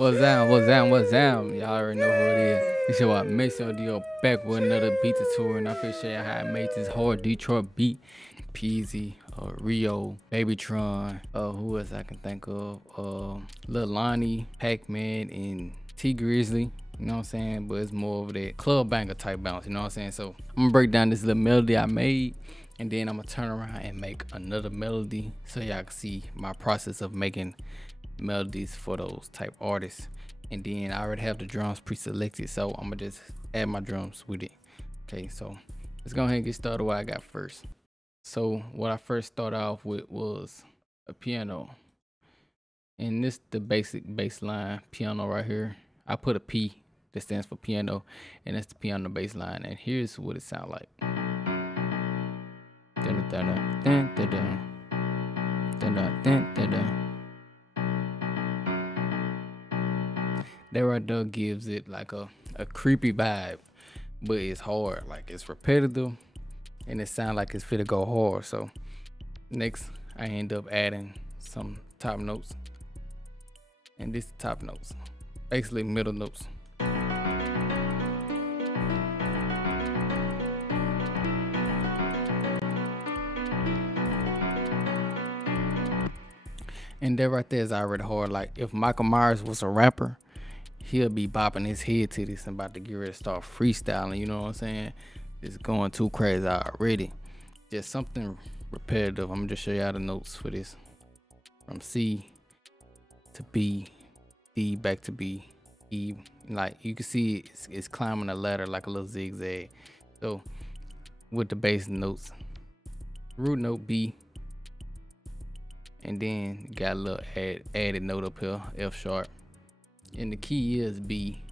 What's down? Y'all already know who it is. It's your Maceo Dior back with another beat tutorial, and I'm finna show you how I made this hard Detroit beat. Peasy, Rio, Babytron, who else I can think of? Lil Lonnie, Pac-Man, and T Grizzly. You know what I'm saying? But it's more of that club banger type bounce, you know what I'm saying? So I'm gonna break down this little melody I made, and then I'm gonna turn around and make another melody so y'all can see my process of making melodies for those type artists. And then I already have the drums pre-selected, so I'm gonna just add my drums with it. Okay, so let's go ahead and get started. What I got first. So what I first started off with was a piano, and this the basic bass line piano right here. I put a P that stands for piano, and that's the piano bass line, and here's what it sounds like. Dun, dun, dun, dun, dun, dun, dun, dun, dun, dun. That right there gives it like a creepy vibe, but it's hard, like it's repetitive, and it sounds like it's fit to go hard. So next I end up adding some top notes, and this top notes, basically middle notes. And that right there is already hard. Like if Michael Myers was a rapper, he'll be bopping his head to this and about to get ready to start freestyling, you know what I'm saying? It's going too crazy already. Just something repetitive. I'm gonna just show y'all the notes for this. From C to B, D back to B, E. Like you can see it's climbing a ladder like a little zigzag. So with the bass notes, root note B, and then you got a little added note up here, F sharp. And the key is B.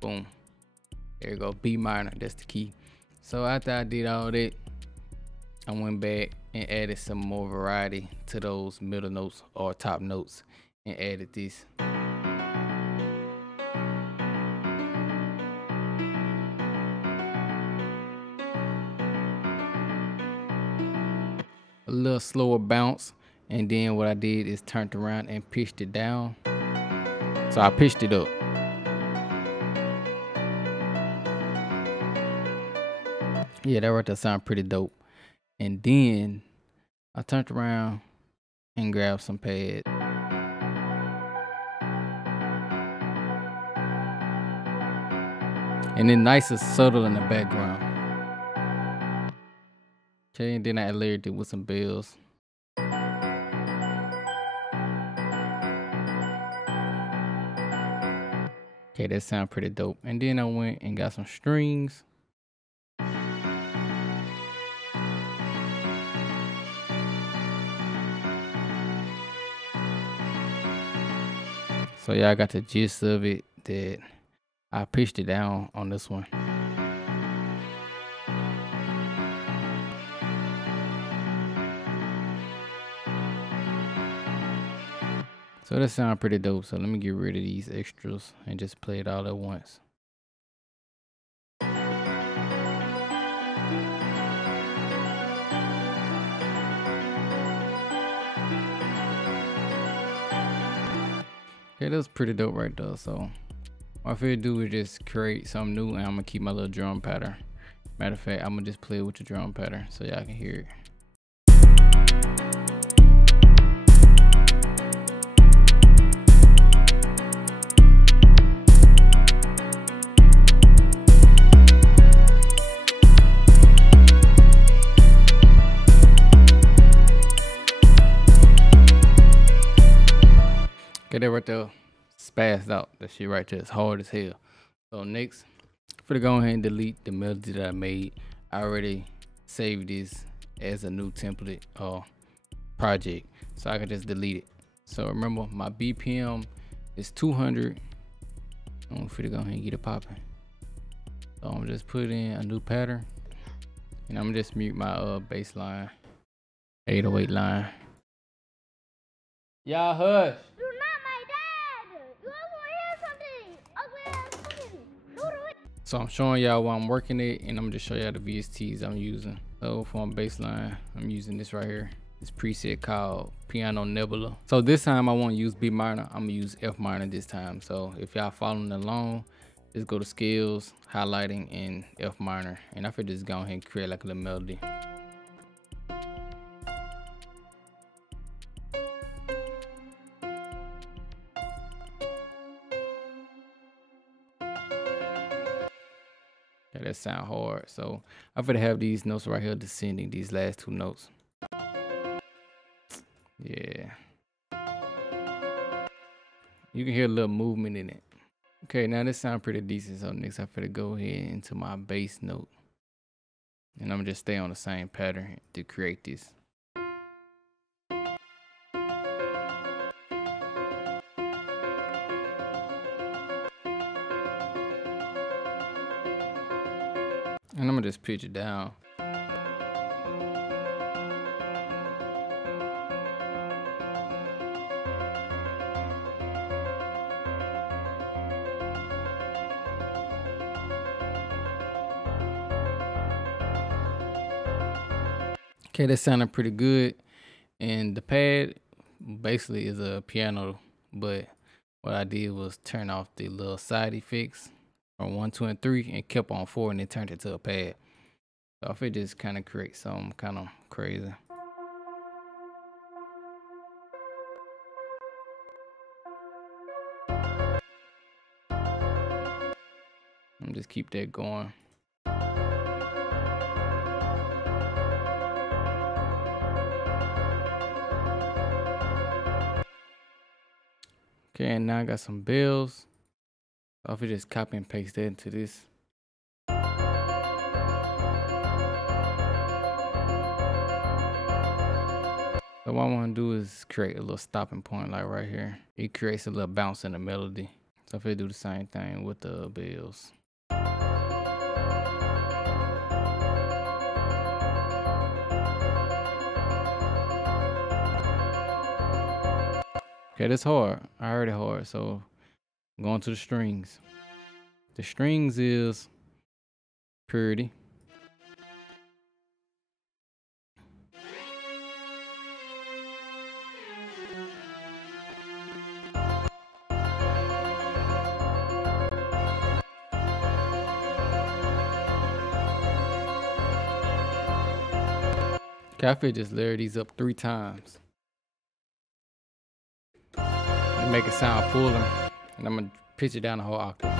Boom. There you go, B minor, that's the key. So after I did all that, I went back and added some more variety to those middle notes or top notes and added this. A little slower bounce. And then what I did is turned around and pitched it down. So I pitched it up. Yeah, that right there sound pretty dope. And then I turned around and grabbed some pads. And then nice and subtle in the background. Okay, and then I layered it with some bells. Okay, that sound pretty dope. And then I went and got some strings. So yeah, I got the gist of it that I pitched it down on this one. So that sounds pretty dope. So let me get rid of these extras and just play it all at once. Okay, that's pretty dope right there. So what I'm finna do is just create something new, and I'm gonna keep my little drum pattern. Matter of fact, I'm gonna just play with the drum pattern so y'all can hear it. Okay, that right there spazzed out. That shit right there is hard as hell. So next, I'm gonna go ahead and delete the melody that I made. I already saved this as a new template or project, so I can just delete it. So remember, my BPM is 200. I'm gonna go ahead and get it popping. So I'm just put in a new pattern, and I'm gonna just mute my bass line, 808 line. Y'all hush. So I'm showing y'all while I'm working it, and I'm just show y'all the VSTs I'm using. So for my bass line, I'm using this right here. this preset called Piano Nebula. So this time I won't use B minor, I'm gonna use F minor this time. So if y'all following along, just go to scales, highlighting, and F minor. And I feel just go ahead and create like a little melody. Yeah, that sound hard. So I'm gonna have these notes right here descending, these last two notes. Yeah. You can hear a little movement in it. Okay, now this sounds pretty decent. So next I'm gonna go ahead into my bass note. And I'm gonna just stay on the same pattern to create this. And I'm gonna just pitch it down. Okay, that sounded pretty good. And the pad basically is a piano, but what I did was turn off the little side effects from 1, 2, and 3 and kept on 4 and then turned it to a pad. So if it just kind of creates something kind of crazy. And just keep that going. Okay, and now I got some bells. So if we just copy and paste that into this. So what I want to do is create a little stopping point like right here. It creates a little bounce in the melody. So if I do the same thing with the bells. Okay, that's hard. I heard it hard. So I'm going to the strings. The strings is purity. Okay, I feel just layer these up 3 times. And make it sound fuller. And I'm gonna pitch it down the whole octave.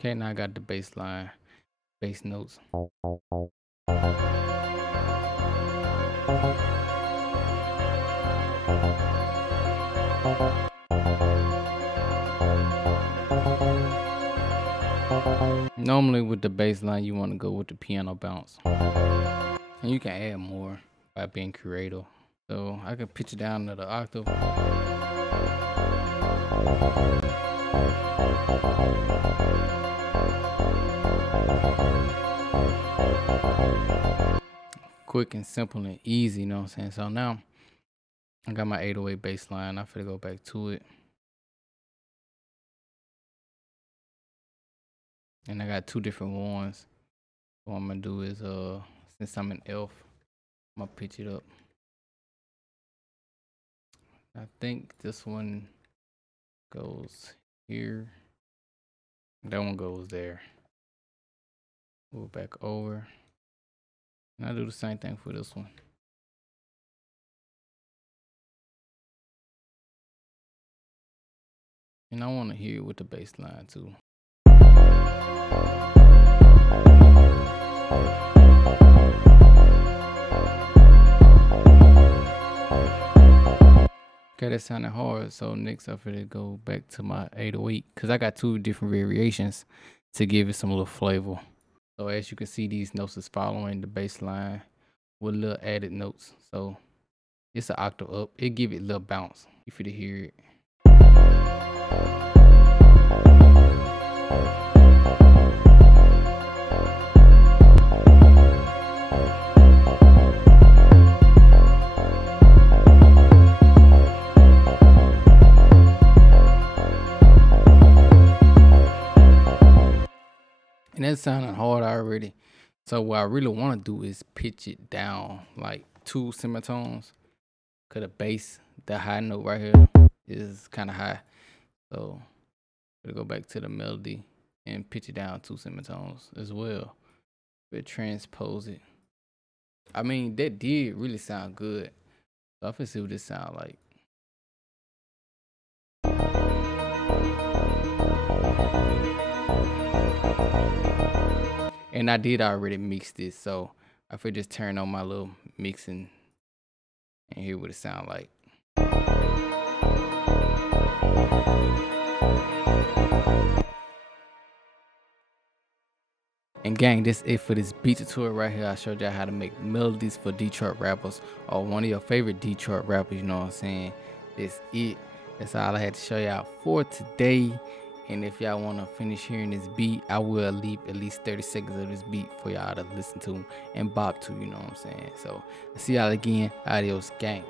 Okay, now I got the bass line, bass notes. Normally with the bass line, you want to go with the piano bounce. And you can add more by being creative. So I can pitch it down to the octave. Quick and simple and easy, you know what I'm saying? So now I got my 808 bass line. I'm finna go back to it. And I got 2 different ones. What I'm gonna do is since I'm in F, I'm gonna pitch it up. I think this one goes here. That one goes there. Move back over. And I do the same thing for this one. And I want to hear it with the bass line too. Okay, that sounded hard. So next I'm gonna go back to my 808 because I got 2 different variations to give it some little flavor. So as you can see, these notes is following the bass line with little added notes. So it's an octave up. It give it a little bounce. You feel to hear it. And that sounded hard already. So what I really want to do is pitch it down like 2 semitones. Cause the bass, the high note right here is kind of high. So we'll go back to the melody and pitch it down 2 semitones as well. But transpose it. I mean, that did really sound good. So I'm gonna see what this sound like. And I did already mix this, so I could just turn on my little mixing and hear what it sound like. And gang, that's it for this beat tutorial right here. I showed y'all how to make melodies for Detroit rappers or one of your favorite Detroit rappers, you know what I'm saying? That's it. That's all I had to show y'all for today. And if y'all want to finish hearing this beat, I will leave at least 30 seconds of this beat for y'all to listen to and bop to, you know what I'm saying? So, I'll see y'all again. Adios, gang.